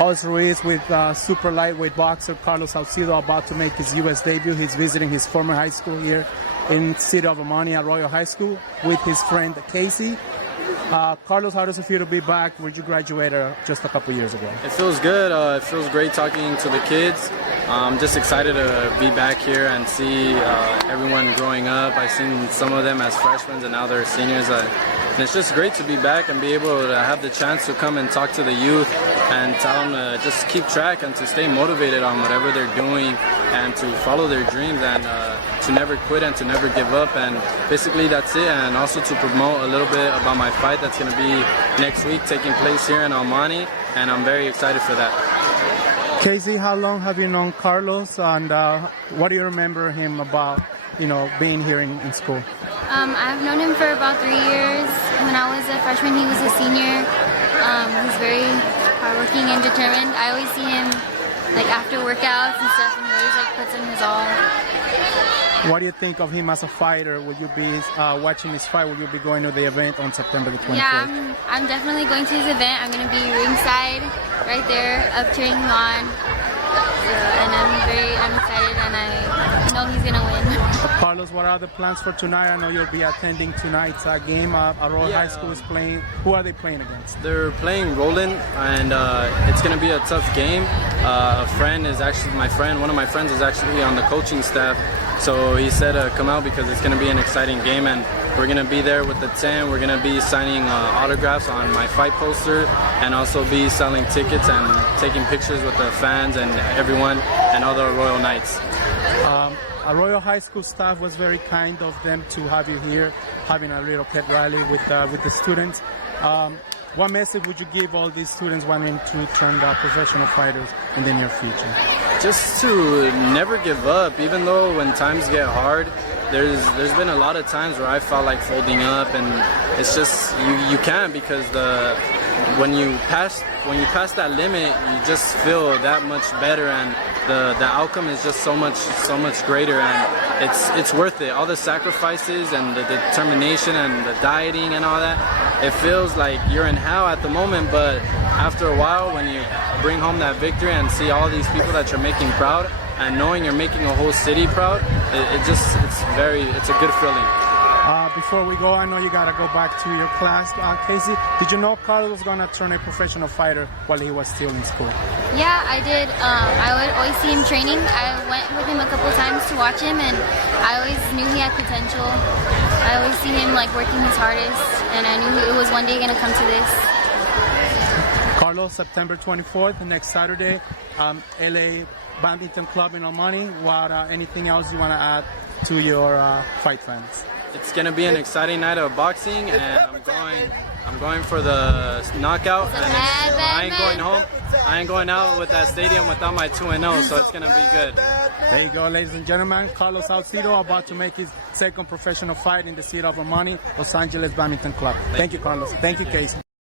Also is with super lightweight boxer Carlos Saucedo, about to make his U.S. debut. He's visiting his former high school here in the city of Monte, Arroyo High School, with his friend Casey. Carlos, how does it feel to be back where you graduated just a couple years ago? It feels good. It feels great talking to the kids. I'm just excited to be back here and see everyone growing up. I've seen some of them as freshmen and now they're seniors. And it's just great to be back and be able to have the chance to come and talk to the youth and tell them to just keep track and to stay motivated on whatever they're doing and to follow their dreams and to never quit and to never give up. And basically that's it. And also to promote a little bit about my fight that's going to be next week, taking place here in Monte, and I'm very excited for that. Casey, how long have you known Carlos, and what do you remember him about, being here in school? I've known him for about 3 years. When I was a freshman, he was a senior. He's very hardworking and determined. I always see him after workouts and stuff, and he always puts in his all. What do you think of him as a fighter? Will you be watching his fight? Will you be going to the event on September the 24th? Yeah, I'm definitely going to his event. I'm going to be ringside, right there, up cheering him on. And I'm excited, and I know he's going to win. Carlos, what are the plans for tonight? I know you'll be attending tonight's game. Arroyo High School is playing. Who are they playing against? They're playing Roland, and it's going to be a tough game. One of my friends is actually on the coaching staff. So he said come out because it's going to be an exciting game, and we're going to be there with the tent. We're going to be signing autographs on my fight poster and also be selling tickets and taking pictures with the fans and everyone and all the Royal Knights. Arroyo High School staff was very kind of them to have you here, having a little pet rally with the students. What message would you give all these students wanting to turn out professional fighters in the near future? Just to never give up, even though when times get hard, there's been a lot of times where I felt like folding up, and it's just you can't, because when you pass that limit, you just feel that much better, and the outcome is just so much greater, and it's worth it. All the sacrifices and the determination and the dieting and all that. It feels like you're in hell at the moment, but after a while, when you bring home that victory and see all these people that you're making proud, and knowing you're making a whole city proud, it's a good feeling. Before we go, I know you gotta go back to your class. Casey, did you know Carlos was gonna turn a professional fighter while he was still in school? Yeah, I did. I would always see him training. I went with him a couple times to watch him, and I always knew he had potential. I always see him working his hardest, and I knew it was one day gonna come to this. Carlos, September 24th, the next Saturday, LA Badminton Club in Monte. Anything else you want to add to your fight fans? It's going to be an exciting night of boxing, and I'm going for the knockout. And I ain't going home. I ain't going out with that stadium without my 2-0, so it's going to be good. There you go, ladies and gentlemen. Carlos Saucedo about to make his second professional fight in the city of Monte, Los Angeles Badminton Club. Thank you, Carlos. Thank you, Casey.